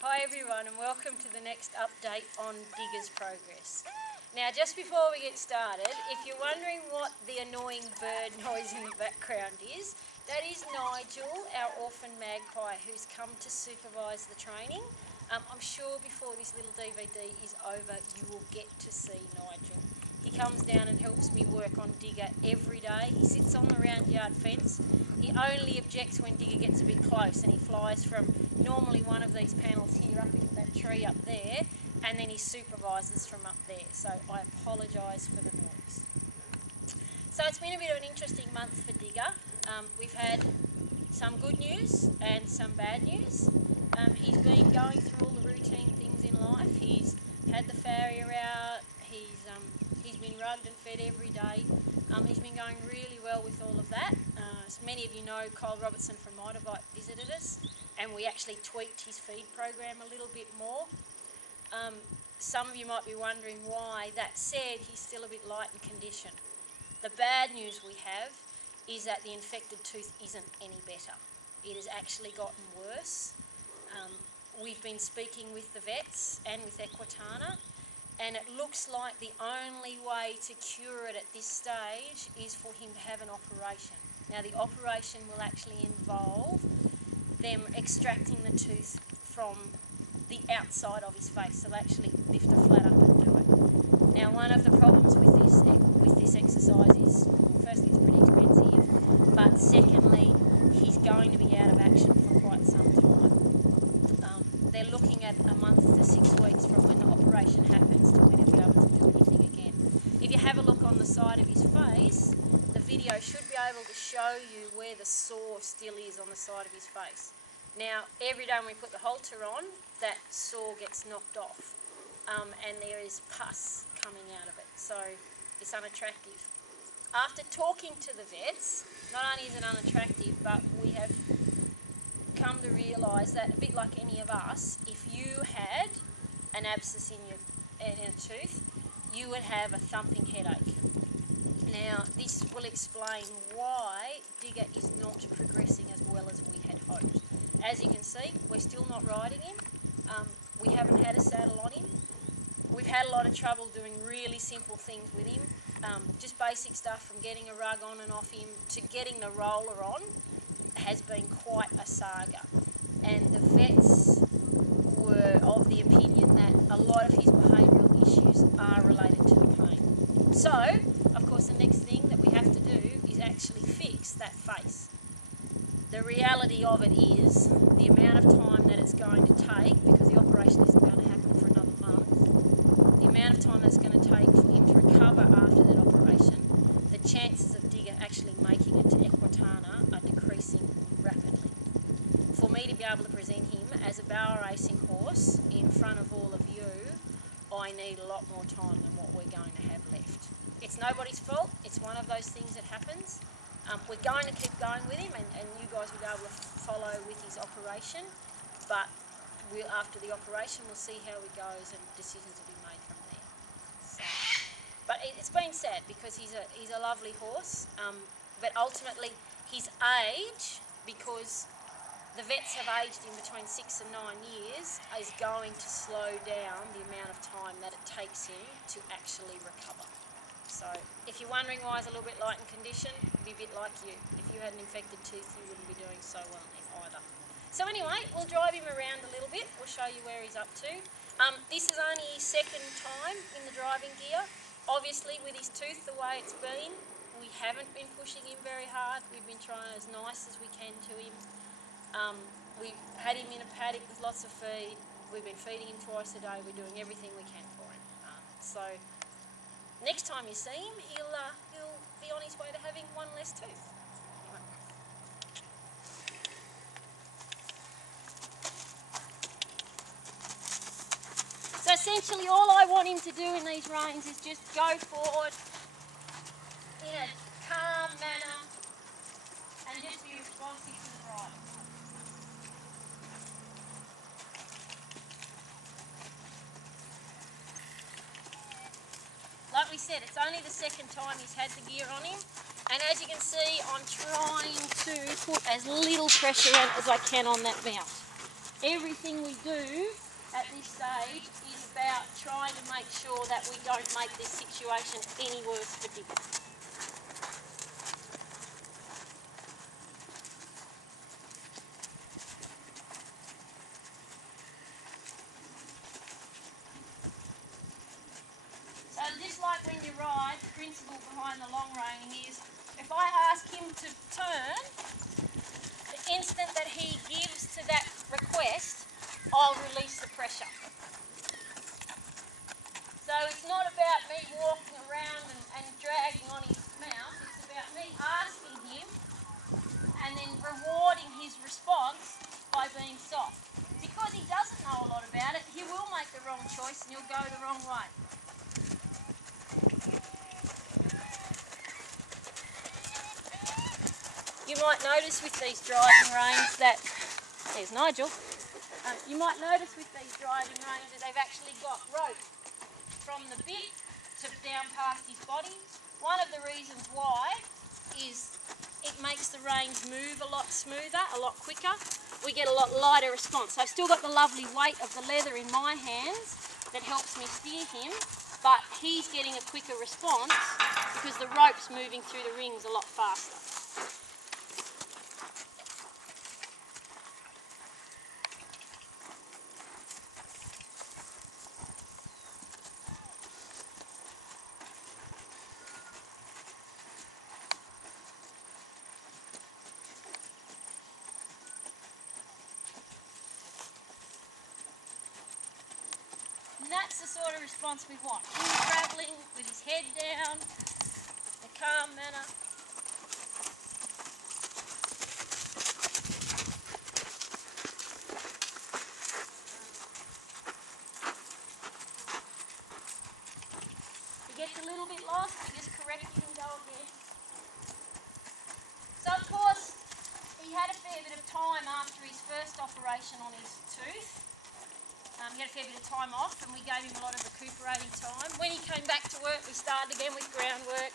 Hi everyone and welcome to the next update on Digger's progress. Now just before we get started, if you're wondering what the annoying bird noise in the background is, that is Nigel, our orphan magpie, who's come to supervise the training. I'm sure before this little DVD is over you will get to see Nigel. He comes down and helps me work on Digger every day. He sits on the round yard fence. He only objects when Digger gets a bit close, and he flies from normally one of these panels here up into that tree up there, and then he supervises from up there. So I apologise for the noise. So it's been a bit of an interesting month for Digger. We've had some good news and some bad news. He's been going through all the routine things in life. He's had the farrier out. He's been rugged and fed every day. He's been going really well with all of that. As many of you know, Kyle Robertson from Mitavite visited us, and we actually tweaked his feed program a little bit more. Some of you might be wondering why. That said, he's still a bit light in condition. The bad news we have is that the infected tooth isn't any better. It has actually gotten worse. We've been speaking with the vets and with EQUITANA, and it looks like the only way to cure it at this stage is for him to have an operation. Now the operation will actually involve them extracting the tooth from the outside of his face. So they'll actually lift a flat up and do it. Now one of the problems with this exercise is, firstly it's pretty expensive, but secondly he's going to be out of action for quite some time. They're looking at a month to 6 weeks from when the operation happens to when he'll be able to do anything again. If you have a look on the side of his face, the video should be able to show you where the sore still is on the side of his face. Now, every day when we put the halter on, that sore gets knocked off, and there is pus coming out of it, so it's unattractive. After talking to the vets, not only is it unattractive, but we have come to realise that, a bit like any of us, if you had an abscess in a tooth, you would have a thumping headache. Now, this will explain why Digger is not progressing as well as we had hoped. As you can see, we're still not riding him. We haven't had a saddle on him. We've had a lot of trouble doing really simple things with him. Just basic stuff from getting a rug on and off him to getting the roller on has been quite a saga. And the vets were of the opinion that a lot of his behavioural issues are related to the pain. So, of course, the next thing that we have to do is actually fix that face. The reality of it is the amount of time that it's going to take, because the operation isn't going to happen for another month, the amount of time that's going to take for him to recover after that operation, the chances of Digger actually making it to EQUITANA are decreasing rapidly. For me to be able to present him as a barrel racing horse in front of all of you, I need a lot more time than what we're going to have left. It's nobody's fault, it's one of those things that happens. We're going to keep going with him, and you guys will be able to follow with his operation, but after the operation we'll see how he goes and decisions will be made from there. So, but it's been sad because he's a lovely horse, but ultimately his age, because the vets have aged him between 6 and 9 years, is going to slow down the amount of time that it takes him to actually recover. So if you're wondering why he's a little bit light in condition, it'd be a bit like you. If you had an infected tooth, you wouldn't be doing so well either. So anyway, we'll drive him around a little bit. We'll show you where he's up to. This is only his second time in the driving gear. Obviously, with his tooth the way it's been, we haven't been pushing him very hard. We've been trying as nice as we can to him. We've had him in a paddock with lots of feed. We've been feeding him twice a day. We're doing everything we can for him. So next time you see him, he'll be on his way to having one less tooth. So essentially all I want him to do in these reins is just go forward in a calm manner and just be responsive to the rider. Like we said, it's only the second time he's had the gear on him, and as you can see, I'm trying to put as little pressure on as I can on that mount. everything we do at this stage is about trying to make sure that we don't make this situation any worse for Digger. So just like when you ride, the principle behind the long reining is if I ask him to turn, the instant that he gives to that request, I'll release the pressure. So it's not about me walking around and dragging on his mouth, it's about me asking him and then rewarding his response by being soft. Because he doesn't know a lot about it, he will make the wrong choice and he'll go the wrong way. You might notice with these driving reins that, there's Nigel, you might notice with these driving reins that they've actually got rope from the bit to down past his body. One of the reasons why is it makes the reins move a lot smoother, a lot quicker. We get a lot lighter response. So I've still got the lovely weight of the leather in my hands that helps me steer him, but he's getting a quicker response because the rope's moving through the rings a lot faster. And that's the sort of response we want. Him travelling with his head down, in a calm manner. If he gets a little bit lost, we just correct it and go again. So of course, he had a fair bit of time after his first operation on his tooth. He had a fair bit of time off and we gave him a lot of recuperating time. When he came back to work, we started again with groundwork.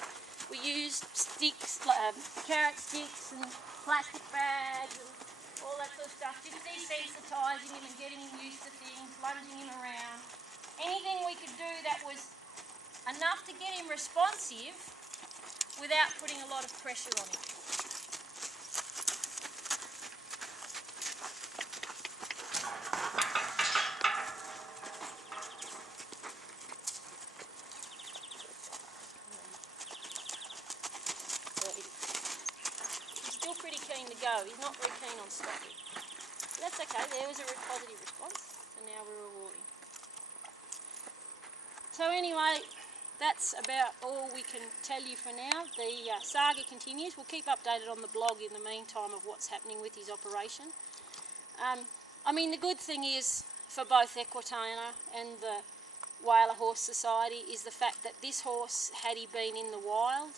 We used sticks, carrot sticks and plastic bags and all that sort of stuff, just desensitising him and getting him used to things, lunging him around. Anything we could do that was enough to get him responsive without putting a lot of pressure on him. He's not very keen on stopping. But that's okay, there was a positive response, and now we're rewarding. So anyway, that's about all we can tell you for now. The saga continues. We'll keep updated on the blog in the meantime of what's happening with his operation. I mean, the good thing is for both EQUITANA and the Waler Horse Society is the fact that this horse, had he been in the wild,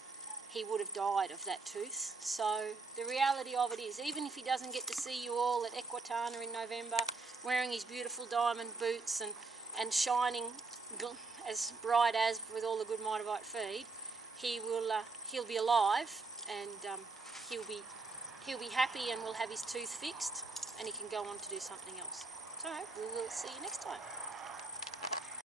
he would have died of that tooth. So the reality of it is, even if he doesn't get to see you all at EQUITANA in November, wearing his beautiful diamond boots and shining as bright as with all the good Mitavite feed, he'll be alive and he'll be happy and will have his tooth fixed and he can go on to do something else. So we will see you next time.